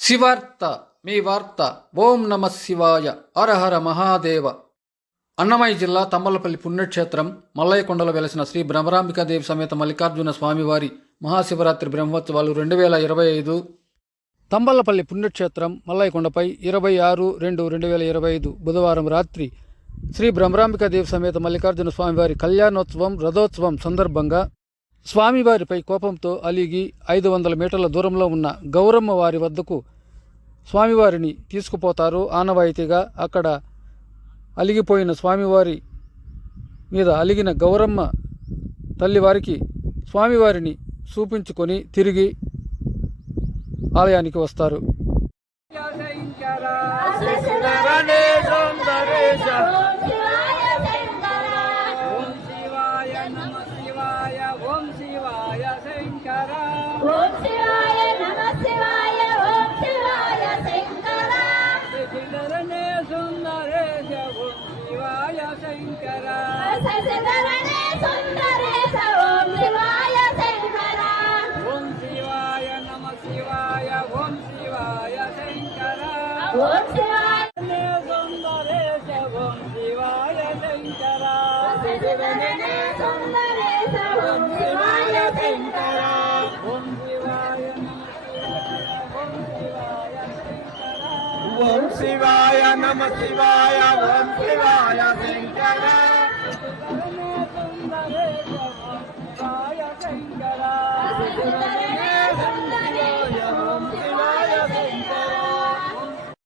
శివార్త మీ వార్త. ఓం నమ శివాయ. హరహర మహాదేవ. అన్నమయ్య జిల్లా తమ్మలపల్లి పుణ్యక్షేత్రం మల్లయ్యకొండలో వెలసిన శ్రీ భ్రమరాంబికాదేవి సమేత మల్లికార్జున స్వామివారి మహాశివరాత్రి బ్రహ్మోత్సవాలు 2025. తంబలపల్లి పుణ్యక్షేత్రం మల్లయ్యకొండపై 26/2/2025 బుధవారం రాత్రి శ్రీ భ్రమరాంబికాదేవి సమేత మల్లికార్జున స్వామివారి కళ్యాణోత్సవం రథోత్సవం సందర్భంగా స్వామివారిపై కోపంతో అలిగి 500 మీటర్ల దూరంలో ఉన్న గౌరమ్మ వారి వద్దకు స్వామివారిని తీసుకుపోతారు. ఆనవాయితీగా అక్కడ అలిగిపోయిన స్వామివారి మీద అలిగిన గౌరమ్మ తల్లివారికి స్వామివారిని చూపించుకొని తిరిగి ఆలయానికి వస్తారు. ఓం శివాయ నమ శివాయ. ఓం